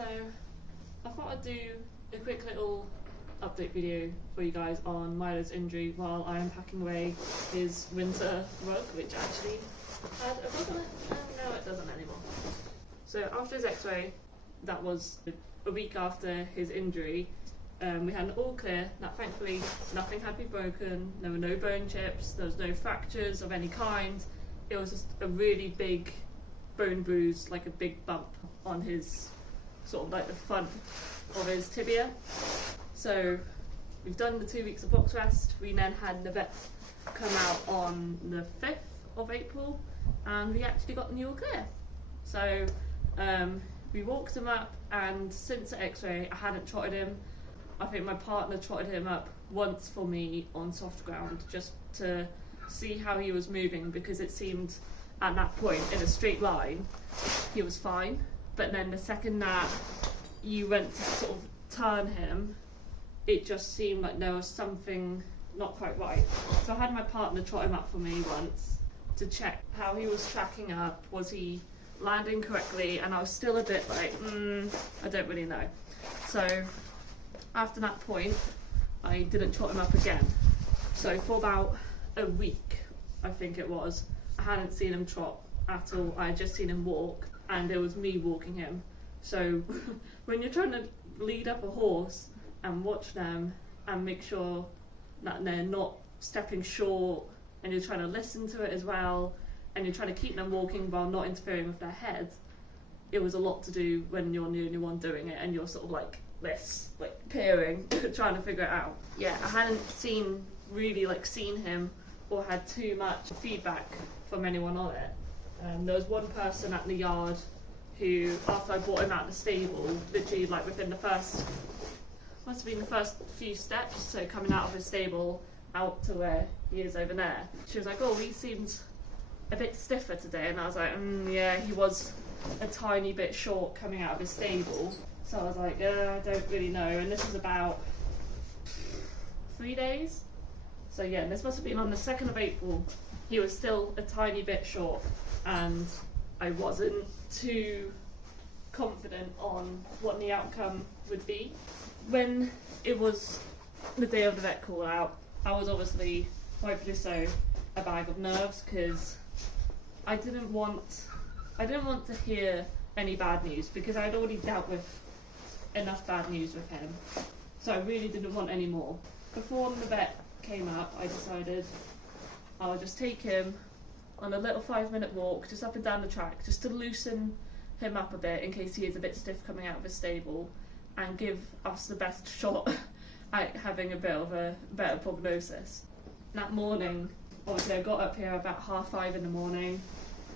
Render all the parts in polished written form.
So I thought I'd do a quick little update video for you guys on Milo's injury while I am packing away his winter rug, which actually had a bug on it, and now it doesn't anymore. So after his x-ray, that was a week after his injury, we had an all clear. Now thankfully nothing had been broken, there were no bone chips, there was no fractures of any kind. It was just a really big bone bruise, like a big bump on his, sort of like the front of his tibia. So we've done the 2 weeks of box rest. We then had the vet come out on the 5th of April and we actually got the all clear. So we walked him up, and since the x-ray I hadn't trotted him. I think my partner trotted him up once for me on soft ground just to see how he was moving, because it seemed at that point in a straight line he was fine, but then the second that you went to sort of turn him, it just seemed like there was something not quite right. So I had my partner trot him up for me once to check how he was tracking up, was he landing correctly, and I was still a bit like, I don't really know. So after that point I didn't trot him up again. So for about a week, I think it was, I hadn't seen him trot at all. I had just seen him walk, and it was me walking him. So when you're trying to lead up a horse and watch them and make sure that they're not stepping short, and you're trying to listen to it as well, and you're trying to keep them walking while not interfering with their head, it was a lot to do when you're the only one doing it and you're sort of like this, like peering, trying to figure it out. Yeah, I hadn't really seen him or had too much feedback from anyone on it. There was one person at the yard who, after I brought him out of the stable, literally like within the first, must have been the first few steps, so coming out of his stable out to where he is over there, she was like, oh, he seems a bit stiffer today, and I was like, yeah, he was a tiny bit short coming out of his stable. So I was like, I don't really know, and this was about 3 days. So yeah, this must have been on the 2nd of April. He was still a tiny bit short, and I wasn't too confident on what the outcome would be. When it was the day of the vet call out, I was obviously, rightfully so, a bag of nerves, because I didn't want to hear any bad news, because I'd already dealt with enough bad news with him, so I really didn't want any more. Before the vet came up, I decided I'll just take him on a little 5-minute walk just up and down the track, just to loosen him up a bit in case he is a bit stiff coming out of his stable, and give us the best shot at having a bit of a better prognosis. That morning, obviously I got up here about 5:30 in the morning,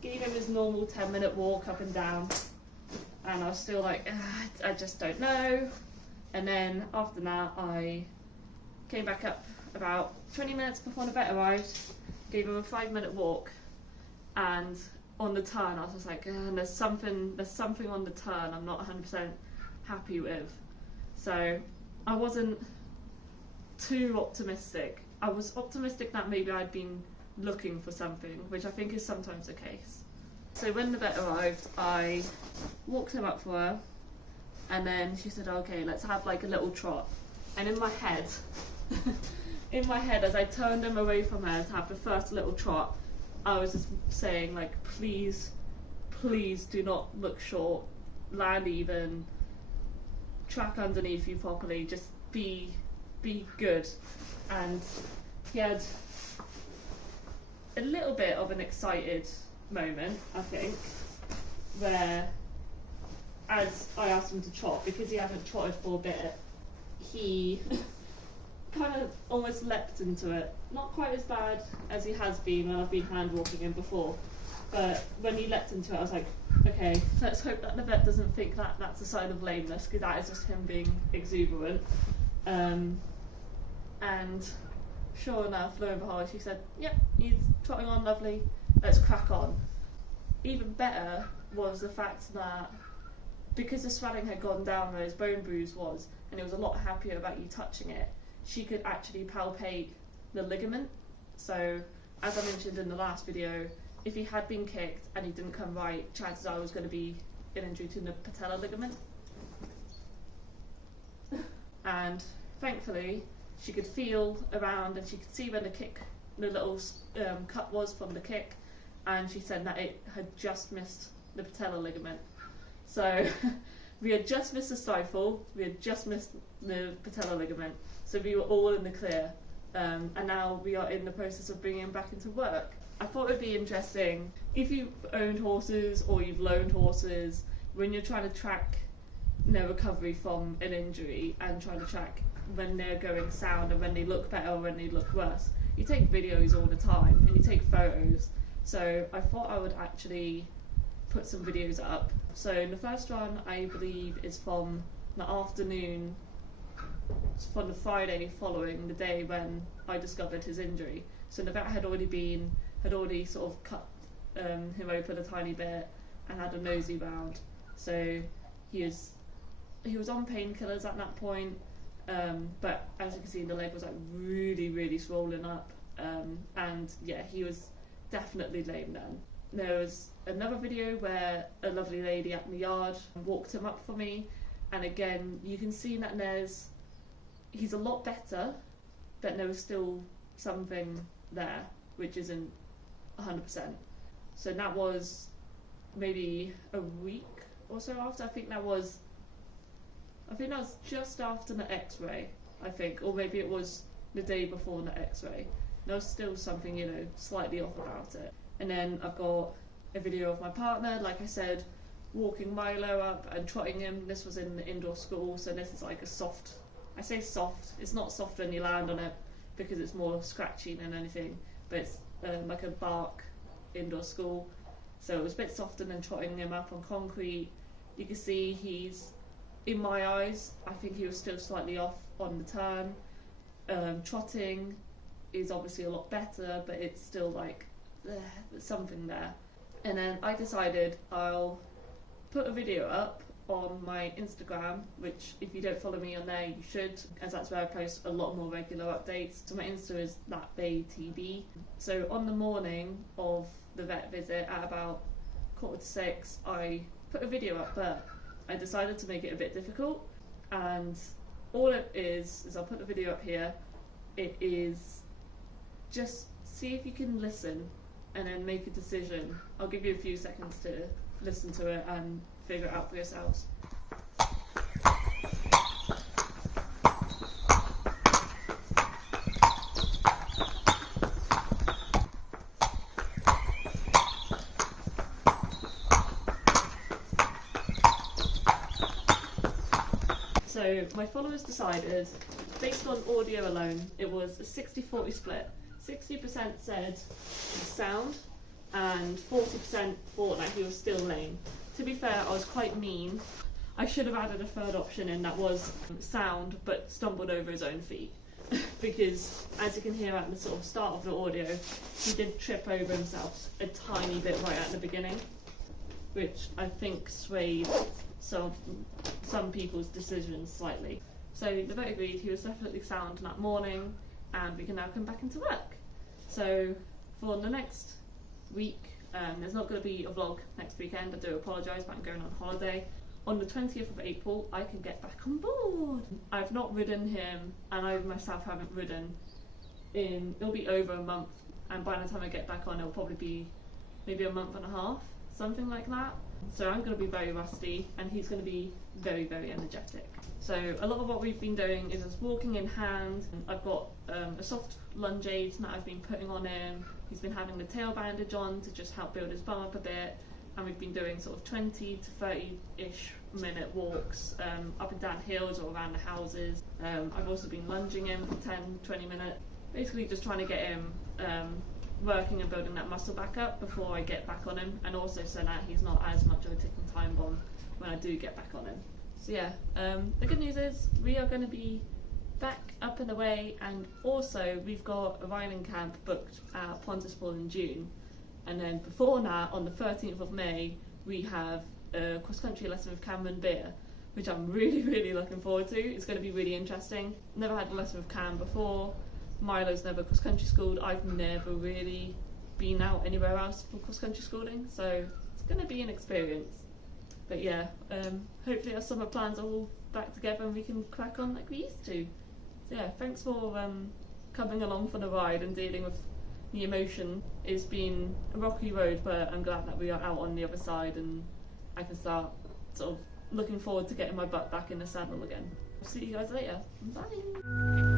gave him his normal 10-minute walk up and down, and I was still like, I just don't know. And then after that I came back up about 20 minutes before the vet arrived, gave him a 5-minute walk, and on the turn I was just like, there's something on the turn I'm not 100% happy with. So I wasn't too optimistic. I was optimistic that maybe I'd been looking for something, which I think is sometimes the case. So when the vet arrived, I walked him up for her, and then she said, okay, let's have like a little trot. And in my head, as I turned him away from her to have the first little trot, I was just saying, like, please do not look short, land even, track underneath you properly, just be good. And he had a little bit of an excited moment, I think, where, as I asked him to trot, because he hadn't trotted for a bit, he kind of almost leapt into it. Not quite as bad as he has been when I've been hand walking him before, but when he leapt into it I was like, okay, let's hope that the vet doesn't think that that's a sign of lameness, because that is just him being exuberant. And sure enough, lo and behold, she said, yep, he's trotting on lovely, let's crack on. Even better was the fact that because the swelling had gone down where his bone bruise was, and he was a lot happier about you touching it, she could actually palpate the ligament. So as I mentioned in the last video, if he had been kicked and he didn't come right, chances are it was going to be an injury to the patella ligament. and thankfully she could feel around and she could see where the little cut was from the kick, and she said that it had just missed the patellar ligament. So we had just missed the stifle, we had just missed the patellar ligament, so we were all in the clear, and now we are in the process of bringing him back into work. I thought it would be interesting if you've owned horses or you've loaned horses, when you're trying to track recovery from an injury and trying to track when they're going sound and when they look better or when they look worse. You take videos all the time and you take photos, so I thought I would actually put some videos up. So the first one, I believe, is from the afternoon, from the Friday following the day when I discovered his injury. So the vet had already sort of cut him open a tiny bit and had a nosy round. So he was on painkillers at that point, but as you can see, the leg was like really swollen up, and yeah, he was definitely lame then. There was another video where a lovely lady at the yard walked him up for me, and again you can see that he's a lot better, but there was still something there which isn't 100%. So that was maybe a week or so after. I think that was just after the x-ray, I think, or maybe it was the day before the x-ray. There was still something, slightly off about it. And then I've got a video of my partner, like I said, walking Milo up and trotting him. This was in the indoor school, so this is like a soft, I say soft, it's not soft when you land on it because it's more scratchy than anything, but it's like a bark indoor school. So it was a bit softer than trotting him up on concrete. You can see in my eyes, I think he was still slightly off on the turn. Trotting is obviously a lot better, but it's still like, there's something there. And then I decided I'll put a video up on my Instagram, which if you don't follow me on there, you should, as that's where I post a lot more regular updates. So my Insta is thatbaytb. So on the morning of the vet visit at about 5:45, I put a video up, but I decided to make it a bit difficult, and all it is I'll put the video up here. It is just see if you can listen and then make a decision. I'll give you a few seconds to listen to it and figure it out for yourselves. So my followers decided, based on audio alone, it was a 60-40 split. 60% said sound and 40% thought that he was still lame. To be fair, I was quite mean. I should have added a third option in that was sound but stumbled over his own feet. Because as you can hear at the sort of start of the audio, he did trip over himself a tiny bit right at the beginning, which I think swayed some people's decisions slightly. So the vet agreed he was definitely sound that morning, and we can now come back into work. So for the next week, there's not going to be a vlog next weekend. I do apologise, but I'm going on holiday. On the 20th of April, I can get back on board. I've not ridden him, and I myself haven't ridden it'll be over a month, and by the time I get back on, it'll probably be maybe a month and a half, something like that. So I'm going to be very rusty, and he's going to be very energetic. So a lot of what we've been doing is just walking in hand. I've got a soft lunge aid that I've been putting on him. He's been having the tail bandage on to just help build his bum up a bit, and we've been doing sort of 20 to 30-ish minute walks up and down hills or around the houses. I've also been lunging him for 10-20 minutes, basically just trying to get him working and building that muscle back up before I get back on him, and also so that he's not as much of a ticking time bomb when I do get back on him. So yeah, the good news is we are going to be back up and away, and also we've got a riding camp booked at Pontypool in June, and then before that, on the 13th of May, we have a cross-country lesson with Cameron Beer, which I'm really looking forward to. It's going to be really interesting. Never had a lesson with Cam before. Milo's never cross-country schooled. I've never really been out anywhere else for cross-country schooling, so it's going to be an experience. But yeah, hopefully our summer plans are all back together and we can crack on like we used to. So yeah, thanks for coming along for the ride and dealing with the emotion. It's been a rocky road, but I'm glad that we are out on the other side and I can start sort of looking forward to getting my butt back in the saddle again. See you guys later. Bye!